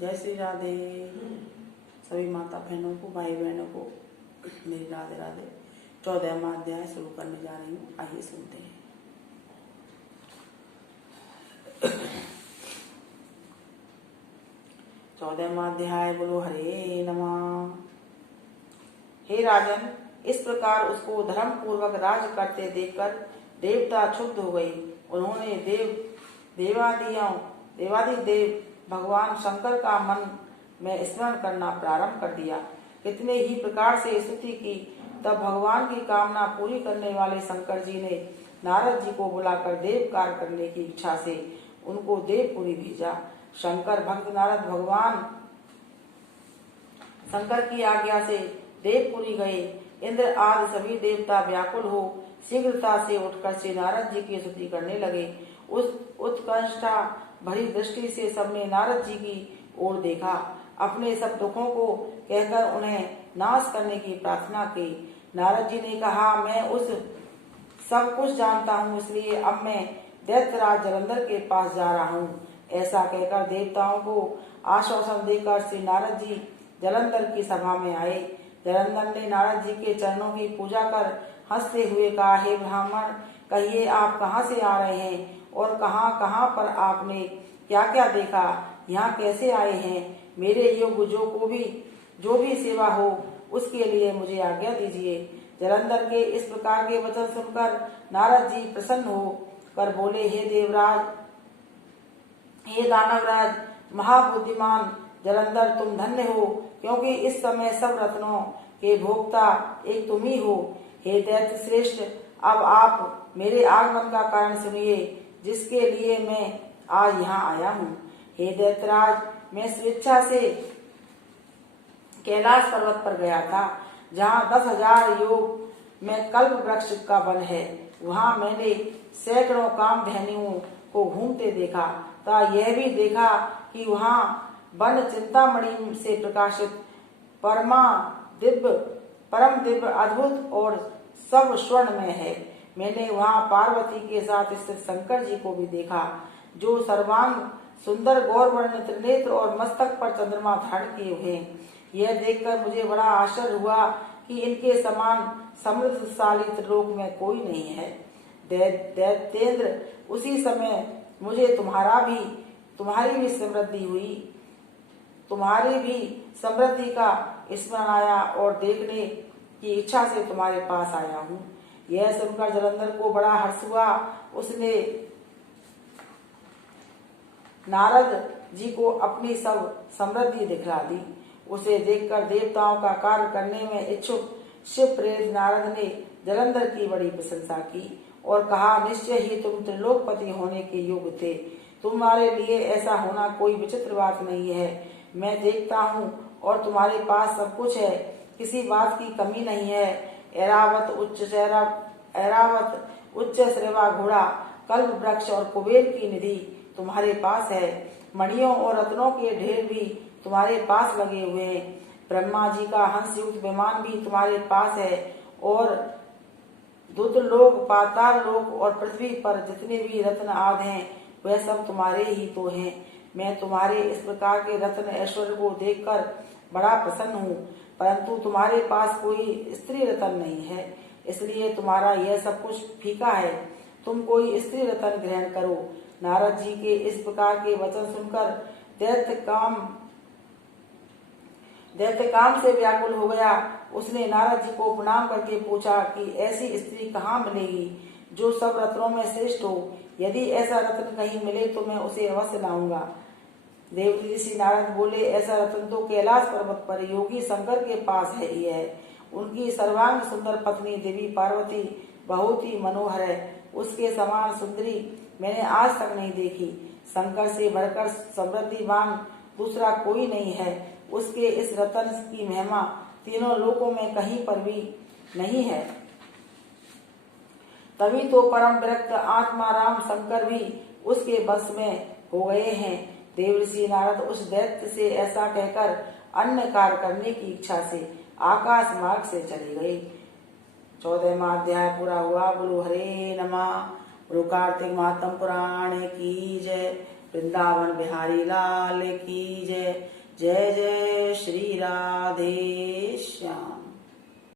जय श्री राधे। सभी माता बहनों को, भाई बहनों को मेरी राधे राधे। 14वां अध्याय शुरू करने जा रही हूँ, आइए सुनते हैं। 14वां अध्याय। बोलो हरे नमः। हे राजन, इस प्रकार उसको धर्म पूर्वक राज करते देखकर देवता क्षुब्ध हो गई। उन्होंने देवादिदेव भगवान शंकर का मन में स्मरण करना प्रारंभ कर दिया। कितने ही प्रकार से स्तुति की, तब भगवान की कामना पूरी करने वाले शंकर जी ने नारद जी को बुलाकर देव कार्य करने की इच्छा से उनको देवपुरी भेजा। शंकर भक्त नारद भगवान शंकर की आज्ञा से देवपुरी गए। इंद्र आदि सभी देवता व्याकुल हो शीघ्रता से उठकर श्री नारद जी की स्तुति करने लगे। उस उत्कंठा भरी दृष्टि से सबने नारद जी की ओर देखा। अपने सब दुखों को कहकर उन्हें नाश करने की प्रार्थना की। नारद जी ने कहा, मैं उस सब कुछ जानता हूँ, इसलिए अब मैं दैत्यराज जलंधर के पास जा रहा हूँ। ऐसा कहकर देवताओं को आश्वासन देकर श्री नारद जी जलंधर की सभा में आए। जलंधर ने नारद जी के चरणों की पूजा कर हंसते हुए कहा, हे ब्राह्मण, कहिए आप कहाँ से आ रहे हैं और कहाँ कहाँ पर आपने क्या क्या देखा, यहाँ कैसे आए हैं? मेरे योग्य जो भी सेवा हो उसके लिए मुझे आज्ञा दीजिए। जलंधर के इस प्रकार के वचन सुनकर नारद जी प्रसन्न हो कर बोले, हे देवराज, हे दानवराज, महाबुद्धिमान जलंधर, तुम धन्य हो, क्योंकि इस समय सब रत्नों के भोक्ता एक तुम ही हो। हे दैत्य श्रेष्ठ, अब आप मेरे आगमन का कारण सुनिए, जिसके लिए मैं आज यहाँ आया हूँ। हे दैत्यराज, मैं स्वेच्छा से कैलाश पर्वत पर गया था, जहाँ 10,000 योग में कल्प वृक्ष का वन है। वहाँ मैंने सैकड़ों कामधेनुओं को घूमते देखा तथा यह भी देखा कि वहाँ वन चिंतामणि से प्रकाशित परम दिव्य अद्भुत और सब स्वर्ण में है। मैंने वहाँ पार्वती के साथ स्थित शंकर जी को भी देखा, जो सर्वांग सुंदर गौरवर्ण त्रिनेत्र और मस्तक पर चंद्रमा धारण किए हुए हैं। यह देखकर मुझे बड़ा आश्चर्य हुआ कि इनके समान समृद्धशाली त्रिलोक में कोई नहीं है। दैत्येंद्र, उसी समय मुझे तुम्हारी भी समृद्धि हुई, तुम्हारी भी समृद्धि का स्मरण आया और देखने की इच्छा से तुम्हारे पास आया हूँ। यह सुनकर जलंधर को बड़ा हर्ष हुआ। उसने नारद जी को अपनी सब समृद्धि दिखला दी। उसे देखकर देवताओं का कार्य करने में इच्छुक शिव प्रेरित नारद ने जलंधर की बड़ी प्रशंसा की और कहा, निश्चय ही तुम त्रिलोकपति होने के योग्य थे। तुम्हारे लिए ऐसा होना कोई विचित्र बात नहीं है। मैं देखता हूँ और तुम्हारे पास सब कुछ है, किसी बात की कमी नहीं है। ऐरावत उच्च श्रेवा घोड़ा, कल्प वृक्ष और कुबेर की निधि तुम्हारे पास है। मणियों और रत्नों के ढेर भी तुम्हारे पास लगे हुए हैं। ब्रह्मा जी का हंस युक्त विमान भी तुम्हारे पास है और दुर्लोक, पाताल लोक और पृथ्वी पर जितने भी रत्न आदि हैं, वह सब तुम्हारे ही तो हैं। मैं तुम्हारे इस प्रकार के रत्न ऐश्वर्य को देखकर बड़ा प्रसन्न हूँ, परंतु तुम्हारे पास कोई स्त्री रत्न नहीं है, इसलिए तुम्हारा यह सब कुछ फीका है। तुम कोई स्त्री रत्न ग्रहण करो। नारद जी के इस प्रकार के वचन सुनकर दैत्य काम से व्याकुल हो गया। उसने नारद जी को प्रणाम करके पूछा कि ऐसी स्त्री कहाँ मिलेगी जो सब रत्नों में श्रेष्ठ हो? यदि ऐसा रत्न कहीं मिले तो मैं उसे अवश्य लाऊंगा। देवऋषि ऋषि नारद बोले, ऐसा रत्न तो कैलाश पर्वत पर योगी शंकर के पास है ही है। उनकी सर्वांग सुंदर पत्नी देवी पार्वती बहुत ही मनोहर है। उसके समान सुंदरी मैंने आज तक नहीं देखी। शंकर से बढ़कर समृद्धिवान दूसरा कोई नहीं है। उसके इस रत्न की महिमा तीनों लोकों में कहीं पर भी नहीं है। तभी तो परम विरक्त आत्मा राम शंकर भी उसके बस में हो गए हैं। देवऋषि नारद उस दैत्य से ऐसा कहकर अन्य कार्य करने की इच्छा से आकाश मार्ग से चले गए। 14वां अध्याय पूरा हुआ। बोलो हरे नमः। गुरु कार्तिक महात्म पुराण की जय। वृंदावन बिहारी लाल की जय। जय जय श्री राधे श्याम।